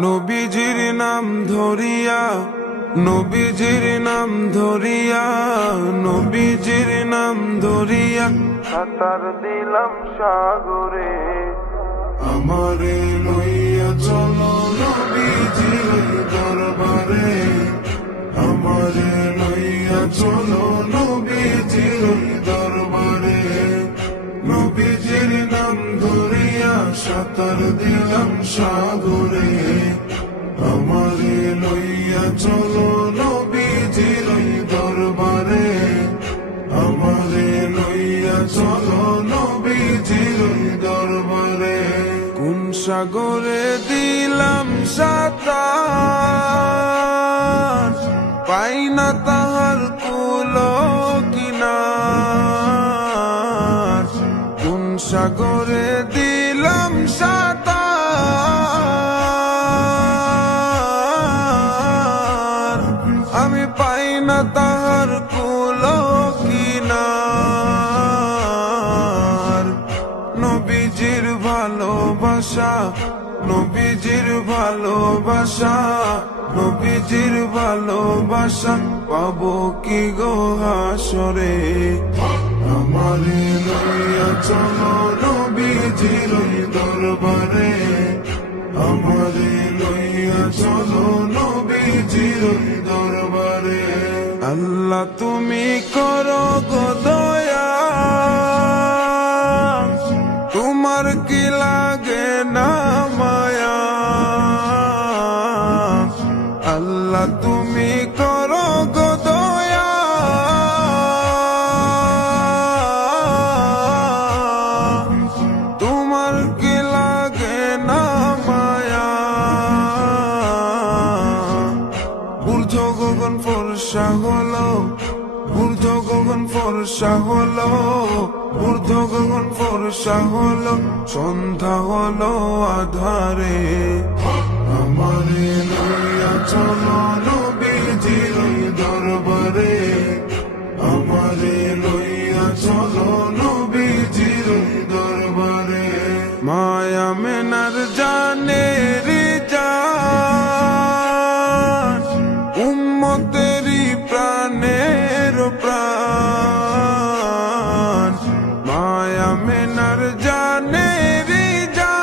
নবীজির নাম ধরিয়া, নবীজির নাম ধরিয়া, নবীজির নাম ধরিয়া সাঁতার দিলাম সাগরে। আমারে লইয়া চলো নবীজির দরবারে, আমারে লইয়া চলো নবীজির দরবারে। নবীজির নাম ধরিয়া সাঁতার দিলাম সাগরে। আমারে লইয়া চলো নবীজির দরবারে, আমারে লইয়া চলো নবীজির দরবারে। কোন সাগরে দিলাম সাঁতার, পাই না তাহার কুল কিনার। কোন সাগরে দিলাম সাঁতার, আমি পাই না তাহার কুল কিনার। নবীজির ভালোবাসা, নবীজির ভালোবাসা, নবীজির ভালোবাসা পাবো কি গো হাসরে। আমারে লইয়া চলো নবীজির দরবারে, আমারে লইয়া চলো নবীজির দরবারে। আল্লাহ তুমি করো গো দয়া, তোমার কি লাগে না মায়া। আল্লাহ তুমি করো গো দয়া, তোমার কি লাগে না মায়া। ঊর্ধ্ব গগন ফর্সা হলো, ঊর্ধ্ব গগন ফর্সা হলো, ঊর্ধ্ব গগন ফর্সা হলো, সন্ধ্যা হলো আধারে। আমারে লইয়া চলো নবীজির দরবারে, আমারে লইয়া চলো নবীজির দরবারে। মায়া মেনার জানের জান, উম্মতেরি প্রাণের প্রাণ। মায়া মেনার জানের জান,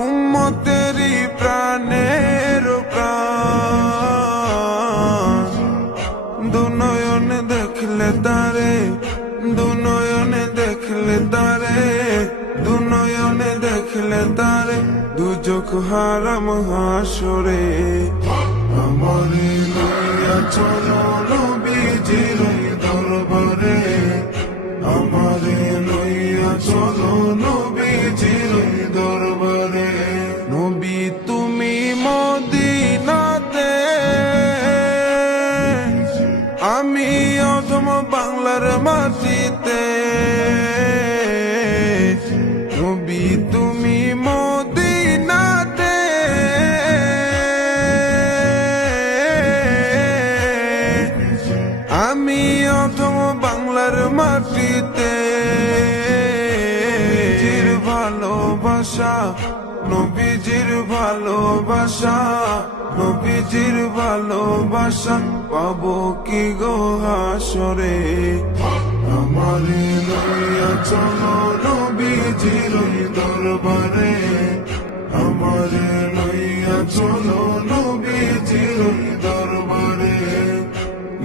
উম্মতেরি প্রাণের প্রাণ। দুনয়নে দেখলে তারে, দুনয়নে দেখলে তারে, দুনয়নে দেখলে তারে, দুজক হারাম হাসরে। আমারে লইয়া চলো নবীজির দরবারে, আমারে লইয়া চলো নবীজির দরবারে। নবী তুমি মদিনাতে, আমি অধম বাংলার মাটিতে। নবী তুমি মদিনাতে, আমি অধম বাংলার মাটিতে। নবীজির ভালোবাসা, নবীজির ভালোবাসা, নবীজির ভালোবাসা পাবো কি গো হাসরে। আমারে লইয়া চলো নবীজির দরবারে, আমারে লইয়া চলো নবীজির দরবারে।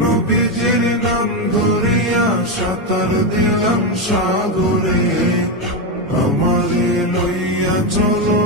নবীজির নাম ধরিয়া সাঁতার দিলাম সাগরে। আমারে লইয়া চলো